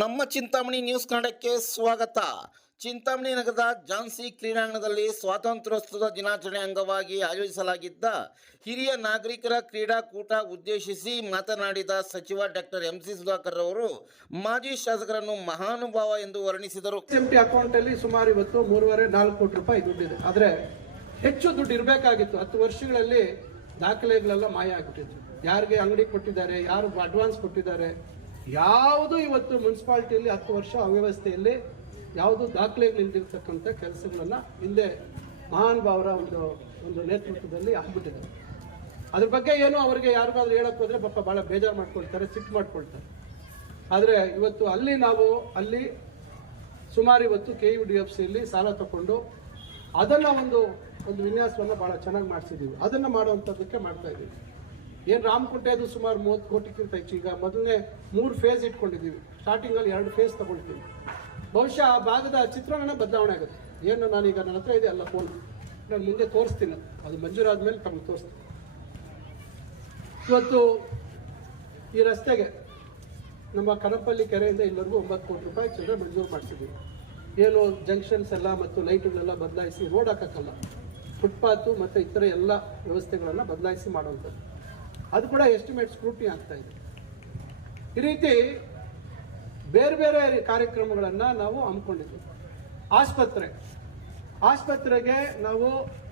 ನಮ್ಮ ಚಿಂತಾಮಣಿ ನ್ಯೂಸ್ ಕನ್ನಡಕ್ಕೆ ಸ್ವಾಗತ. ಚಿಂತಾಮಣಿ ನಗರದ ಝಾನ್ಸಿ ಕ್ರೀಡಾಂಗಣದಲ್ಲಿ ಸ್ವಾತಂತ್ರ್ಯೋತ್ಸವದ ದಿನಾಚರಣೆ ಅಂಗವಾಗಿ ಆಯೋಜಿಸಲಾಗಿದ್ದ ಹಿರಿಯ ನಾಗರಿಕರ ಕ್ರೀಡಾಕೂಟ ಉದ್ದೇಶಿಸಿ ಮಾತನಾಡಿದ ಸಚಿವ ಡಾಕ್ಟರ್ ಎಂಸಿ ಸುಧಾಕರ್ ಅವರು ಮಾಜಿ ಶಾಸಕರನ್ನು ಮಹಾನುಭಾವ ಎಂದು ವರ್ಣಿಸಿದರು. ಎಂಟಿ ಅಕೌಂಟ್ ಅಲ್ಲಿ ಸುಮಾರು ಇವತ್ತು 3.5-4 ಕೋಟಿ ರೂಪಾಯಿ ದುಡ್ಡಿದೆ. ಆದರೆ ಹೆಚ್ಚು ದುಡ್ಡು ಇರಬೇಕಾಗಿತ್ತು. 10 ವರ್ಷಗಳಲ್ಲಿ ದಾಖಲೆಗಳೆಲ್ಲ ಮಾಯ ಆಗಿಬಿಟ್ಟಿತ್ತು. ಯಾರಿಗೆ ಅಂಗಡಿ ಕೊಟ್ಟಿದ್ದಾರೆ, ಯಾರು ಅಡ್ವಾನ್ಸ್ ಕೊಟ್ಟಿದ್ದಾರೆ, ಯಾವುದು ಇವತ್ತು ಮುನ್ಸಿಪಾಲಿಟಿಯಲ್ಲಿ 10 ವರ್ಷ ಅವ್ಯವಸ್ಥೆಯಲ್ಲಿ ಯಾವುದು ದಾಖಲೆಗಳಿಲ್ದಿರ್ತಕ್ಕಂಥ ಕೆಲಸಗಳನ್ನ ಹಿಂದೆ ಮಹಾನುಭಾವರ ಒಂದು ನೇತೃತ್ವದಲ್ಲಿ ಆಗ್ಬಿಟ್ಟಿದೆ. ಅದ್ರ ಬಗ್ಗೆ ಏನು ಅವರಿಗೆ ಯಾರಿಗಾದ್ರೂ ಹೇಳಕ್ ಹೋದ್ರೆ ಪಾಪ ಬಹಳ ಬೇಜಾರು ಮಾಡ್ಕೊಳ್ತಾರೆ, ಸಿಟ್ಟು ಮಾಡ್ಕೊಳ್ತಾರೆ. ಆದರೆ ಇವತ್ತು ಅಲ್ಲಿ ಸುಮಾರು ಇವತ್ತು KUDFCಯಲ್ಲಿ ಸಾಲ ತಗೊಂಡು ಅದನ್ನ ಒಂದು ವಿನ್ಯಾಸವನ್ನ ಬಹಳ ಚೆನ್ನಾಗಿ ಮಾಡಿಸಿದೀವಿ. ಅದನ್ನ ಮಾಡುವಂಥದ್ದಕ್ಕೆ ಮಾಡ್ತಾ ಇದ್ದೀವಿ. ಏನು ರಾಮಕುಂಟೆ ಅದು ಸುಮಾರು 30 ಕೋಟಿಗಿಂತ ಹೆಚ್ಚು. ಈಗ ಮೊದಲನೇ 3 ಫೇಸ್ ಇಟ್ಕೊಂಡಿದ್ದೀವಿ. ಸ್ಟಾರ್ಟಿಂಗ್ ಅಲ್ಲಿ 2 ಫೇಸ್ ತಗೊಳ್ತೀವಿ. ಬಹುಶಃ ಆ ಭಾಗದ ಚಿತ್ರಣನೇ ಬದಲಾವಣೆ ಆಗುತ್ತೆ. ಏನು ನಾನೀಗ ನನ್ನ ಹತ್ರ ಇದೆ ಅಲ್ಲ ಫೋನ್, ನಾನು ಮುಂದೆ ತೋರಿಸ್ತೀನಿ, ಅದು ಮಂಜೂರಾದ್ಮೇಲೆ ತಮಗೆ ತೋರಿಸ್ತೀನಿ. ಇವತ್ತು ಈ ರಸ್ತೆಗೆ ನಮ್ಮ ಕನಪಲ್ಲಿ ಕೆರೆಯಿಂದ ಇಲ್ಲಿವರೆಗೂ 9 ಕೋಟಿ ರೂಪಾಯಿ ಚಿಲ್ಲರೆ ಮಂಜೂರು ಮಾಡಿಸಿದ್ದೀವಿ. ಏನು ಜಂಕ್ಷನ್ಸ್ ಎಲ್ಲ ಮತ್ತು ಲೈಟ್ಗಳೆಲ್ಲ ಬದಲಾಯಿಸಿ ರೋಡ್ ಹಾಕಕ್ಕಲ್ಲ, ಫುಟ್ಪಾತು ಮತ್ತು ಇತರ ಎಲ್ಲ ವ್ಯವಸ್ಥೆಗಳನ್ನು ಬದಲಾಯಿಸಿ ಮಾಡುವಂಥದ್ದು. ಅದು ಕೂಡ ಎಸ್ಟಿಮೇಟ್ ಸ್ಕ್ರೂಟಿನಿ ಆಗ್ತಾ ಇದೆ. ಈ ರೀತಿ ಬೇರೆ ಬೇರೆ ಕಾರ್ಯಕ್ರಮಗಳನ್ನು ನಾವು ಹಮ್ಮಿಕೊಂಡಿದ್ವಿ. ಆಸ್ಪತ್ರೆಗೆ ನಾವು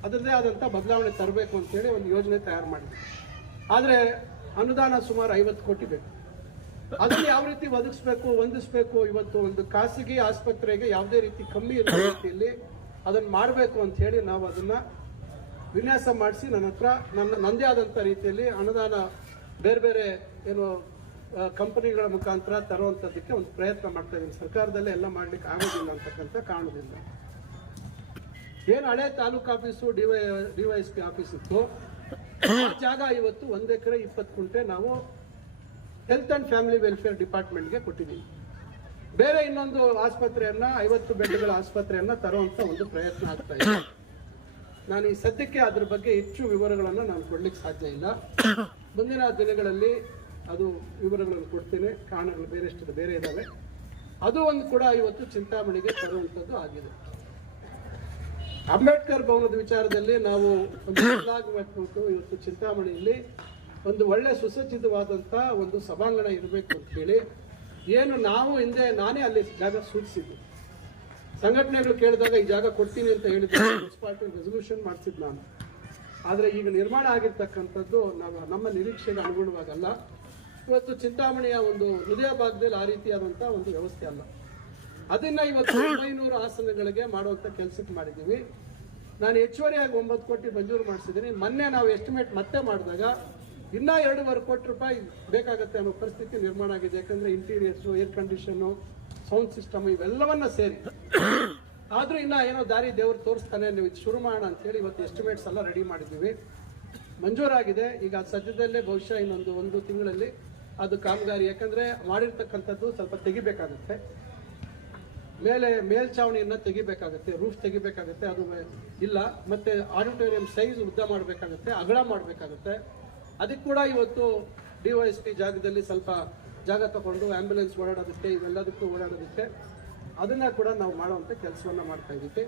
ಅದರದೇ ಆದಂಥ ಬದಲಾವಣೆ ತರಬೇಕು ಅಂತೇಳಿ ಒಂದು ಯೋಜನೆ ತಯಾರು ಮಾಡಿದ್ವಿ. ಆದರೆ ಅನುದಾನ ಸುಮಾರು 50 ಕೋಟಿ ಬೇಕು. ಅದನ್ನು ಯಾವ ರೀತಿ ಹೊಂದಿಸ್ಬೇಕು, ಇವತ್ತು ಒಂದು ಖಾಸಗಿ ಆಸ್ಪತ್ರೆಗೆ ಯಾವುದೇ ರೀತಿ ಕಮ್ಮಿ ಇರೋ ರೀತಿಯಲ್ಲಿ ಅದನ್ನು ಮಾಡಬೇಕು ಅಂತ ಹೇಳಿ ನಾವು ಅದನ್ನ ವಿನ್ಯಾಸ ಮಾಡಿಸಿ ನನ್ನ ಹತ್ರ ನಂದೇ ಆದಂಥ ರೀತಿಯಲ್ಲಿ ಅನುದಾನ ಬೇರೆ ಬೇರೆ ಏನು ಕಂಪನಿಗಳ ಮುಖಾಂತರ ತರುವಂಥದ್ದಕ್ಕೆ ಒಂದು ಪ್ರಯತ್ನ ಮಾಡ್ತಾ ಇದ್ದೀನಿ. ಸರ್ಕಾರದಲ್ಲೇ ಎಲ್ಲ ಮಾಡ್ಲಿಕ್ಕೆ ಆಗೋದಿಲ್ಲ ಅಂತಕ್ಕಂಥ ಕಾರಣದಿಂದ ಏನು ಹಳೆ ತಾಲೂಕು ಆಫೀಸು DYSP ಆಫೀಸ್ ಇತ್ತು, ಆ ಜಾಗ ಇವತ್ತು 1 ಎಕರೆ 20 ಗುಂಟೆ ನಾವು ಹೆಲ್ತ್ ಅಂಡ್ ಫ್ಯಾಮಿಲಿ ವೆಲ್ಫೇರ್ ಡಿಪಾರ್ಟ್ಮೆಂಟ್ಗೆ ಕೊಟ್ಟಿದ್ದೀವಿ. ಬೇರೆ ಇನ್ನೊಂದು ಆಸ್ಪತ್ರೆಯನ್ನ 50 ಬೆಡ್ಗಳ ಆಸ್ಪತ್ರೆಯನ್ನ ತರುವಂತ ಒಂದು ಪ್ರಯತ್ನ ಆಗ್ತಾ ಇದೆ. ನಾನು ಈ ಸದ್ಯಕ್ಕೆ ಅದ್ರ ಬಗ್ಗೆ ಹೆಚ್ಚು ವಿವರಗಳನ್ನು ನಾನು ಕೊಡ್ಲಿಕ್ಕೆ ಸಾಧ್ಯ ಇಲ್ಲ. ಮುಂದಿನ ದಿನಗಳಲ್ಲಿ ಅದು ವಿವರಗಳನ್ನು ಕೊಡ್ತೇನೆ. ಕಾರಣಗಳು ಬೇರೆ ಇದ್ದಾವೆ. ಅದು ಒಂದು ಕೂಡ ಇವತ್ತು ಚಿಂತಾಮಣಿಗೆ ತರುವಂಥದ್ದು ಆಗಿದೆ. ಅಂಬೇಡ್ಕರ್ ಭವನದ ವಿಚಾರದಲ್ಲಿ ನಾವು ಒಂದು ಬದಲಾಗಬೇಕು. ಇವತ್ತು ಚಿಂತಾಮಣಿಯಲ್ಲಿ ಒಂದು ಒಳ್ಳೆ ಸುಸಜ್ಜಿತವಾದಂಥ ಒಂದು ಸಭಾಂಗಣ ಇರಬೇಕು ಅಂತ ಹೇಳಿ ಏನು ನಾವು ಹಿಂದೆ ನಾನೇ ಅಲ್ಲಿ ಜಾಗ ಸೂಚಿಸಿದ್ದು. ಸಂಘಟನೆಗಳು ಕೇಳಿದಾಗ ಈ ಜಾಗ ಕೊಡ್ತೀನಿ ಅಂತ ಹೇಳಿದ್ರೆ ಮುನ್ಸಿಪಾಲಿಟಿ ರೆಸಲ್ಯೂಷನ್ ಮಾಡಿಸಿದ್ದು ನಾನು. ಆದರೆ ಈಗ ನಿರ್ಮಾಣ ಆಗಿರ್ತಕ್ಕಂಥದ್ದು ನಮ್ಮ ನಿರೀಕ್ಷೆಗೆ ಅನುಗುಣವಾಗಲ್ಲ. ಇವತ್ತು ಚಿಂತಾಮಣಿಯ ಒಂದು ಹೃದಯ ಭಾಗದಲ್ಲಿ ಆ ರೀತಿಯಾದಂಥ ಒಂದು ವ್ಯವಸ್ಥೆ ಅಲ್ಲ. ಅದನ್ನ ಇವತ್ತು 900 ಆಸನಗಳಿಗೆ ಮಾಡುವಂಥ ಕೆಲಸಕ್ಕೆ ಮಾಡಿದ್ದೀವಿ. ನಾನು ಹೆಚ್ಚುವರಿಯಾಗಿ 9 ಕೋಟಿ ಮಂಜೂರು ಮಾಡಿಸಿದ್ದೀನಿ. ಮೊನ್ನೆ ನಾವು ಎಸ್ಟಿಮೇಟ್ ಮತ್ತೆ ಮಾಡಿದಾಗ ಇನ್ನೂ 2.5 ಕೋಟಿ ರೂಪಾಯಿ ಬೇಕಾಗುತ್ತೆ ಅನ್ನೋ ಪರಿಸ್ಥಿತಿ ನಿರ್ಮಾಣ ಆಗಿದೆ. ಯಾಕಂದ್ರೆ interiors, air condition, sound system ಇವೆಲ್ಲವನ್ನ ಸೇರಿ. ಆದ್ರೂ ಇನ್ನ ಏನೋ ದಾರಿ ದೇವರು ತೋರಿಸ್ತಾನೆ, ನೀವು ಇದು ಶುರು ಮಾಡೋಣ ಅಂತೇಳಿ ಇವತ್ತು ಎಸ್ಟಿಮೇಟ್ಸ್ ಎಲ್ಲ ರೆಡಿ ಮಾಡಿದ್ದೀವಿ. ಮಂಜೂರಾಗಿದೆ. ಈಗ ಸದ್ಯದಲ್ಲೇ ಬಹುಶಃ ಇನ್ನೊಂದು 1 ತಿಂಗಳಲ್ಲಿ ಅದು ಕಾಮಗಾರಿ, ಯಾಕಂದ್ರೆ ಮಾಡಿರ್ತಕ್ಕಂಥದ್ದು ಸ್ವಲ್ಪ ತೆಗಿಬೇಕಾಗುತ್ತೆ. ಮೇಲ್ಛಾವಣಿಯನ್ನ ತೆಗಿಬೇಕಾಗುತ್ತೆ, ರೂಫ್ ತೆಗಿಬೇಕಾಗುತ್ತೆ, ಅದು ಇಲ್ಲ. ಮತ್ತೆ ಆಡಿಟೋರಿಯಂ ಸೈಜ್ ಉದ್ದ ಮಾಡಬೇಕಾಗುತ್ತೆ, ಅಗಲ ಮಾಡಬೇಕಾಗುತ್ತೆ. ಅದಕ್ಕೆ ಕೂಡ ಇವತ್ತು DYSP ಜಾಗದಲ್ಲಿ ಸ್ವಲ್ಪ ಜಾಗ ತಗೊಂಡು ಆಂಬ್ಯುಲೆನ್ಸ್ ಓಡಾಡೋದಕ್ಕೆ, ಇವೆಲ್ಲದಕ್ಕೂ ಓಡಾಡೋದಕ್ಕೆ ಅದನ್ನ ಕೂಡ ನಾವು ಮಾಡುವಂಥ ಕೆಲಸವನ್ನ ಮಾಡ್ತಾ ಇದ್ದೀವಿ.